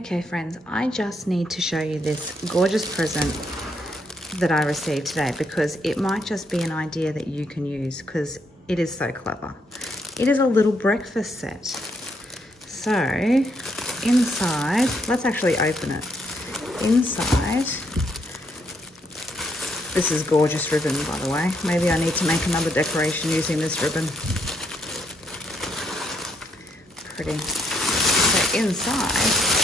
Okay friends, I just need to show you this gorgeous present that I received today because it might just be an idea that you can use because it is so clever. It is a little breakfast set. So inside, let's actually open it. Inside, this is gorgeous ribbon, by the way. Maybe I need to make another decoration using this ribbon. Pretty. So inside,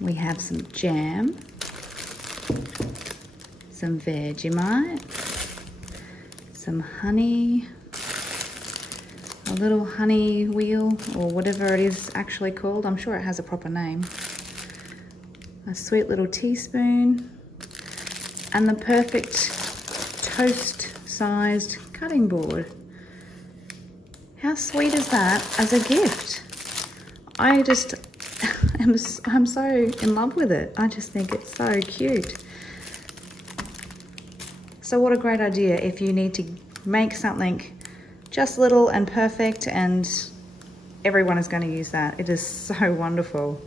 we have some jam, some Vegemite, some honey, a little honey wheel, or whatever it is actually called. I'm sure it has a proper name. A sweet little teaspoon, and the perfect toast-sized cutting board. How sweet is that as a gift? I'm so in love with it. I just think it's so cute. So what a great idea if you need to make something just little and perfect, and everyone is going to use that. It is so wonderful.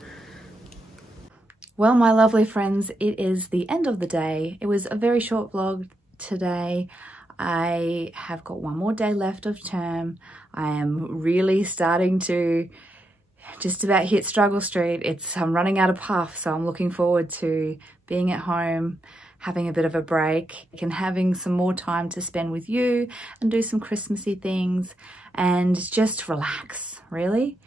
Well, my lovely friends, it is the end of the day. It was a very short vlog today. I have got one more day left of term. I am really starting to just about hit struggle street. I'm running out of puff, so I'm looking forward to being at home, having a bit of a break, and having some more time to spend with you and do some Christmassy things and just relax, really.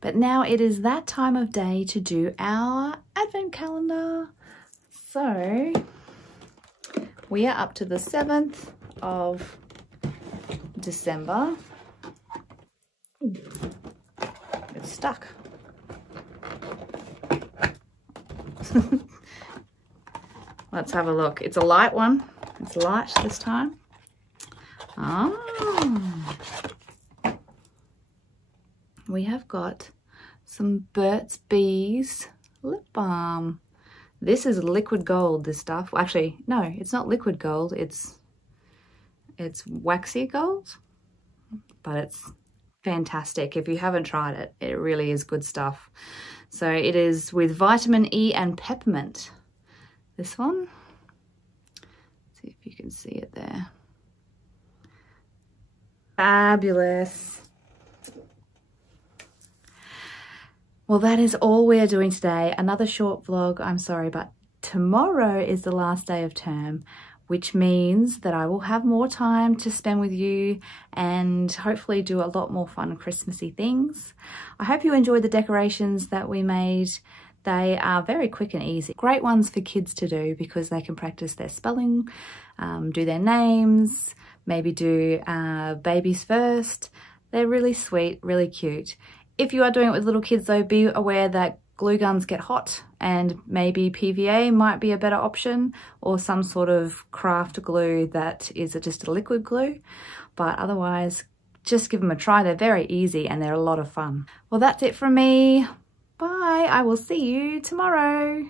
But now it is that time of day to do our advent calendar. So we are up to the 7th of December. It's stuck. Let's have a look. It's a light one. It's light this time. Oh. We have got some Burt's Bees lip balm. This is liquid gold, this stuff. Actually, no, it's not liquid gold. It's waxy gold, but it's fantastic. If you haven't tried it, it really is good stuff. So it is with vitamin E and peppermint. This one. See if you can see it there. Fabulous. Well, that is all we are doing today. Another short vlog, I'm sorry, but tomorrow is the last day of term, which means that I will have more time to spend with you and hopefully do a lot more fun Christmassy things. I hope you enjoyed the decorations that we made. They are very quick and easy. Great ones for kids to do because they can practice their spelling, do their names, maybe do babies first. They're really sweet, really cute. If you are doing it with little kids though, be aware that glue guns get hot and maybe PVA might be a better option, or some sort of craft glue that is just a liquid glue. But otherwise, just give them a try. They're very easy and they're a lot of fun. Well, that's it from me. Bye. I will see you tomorrow.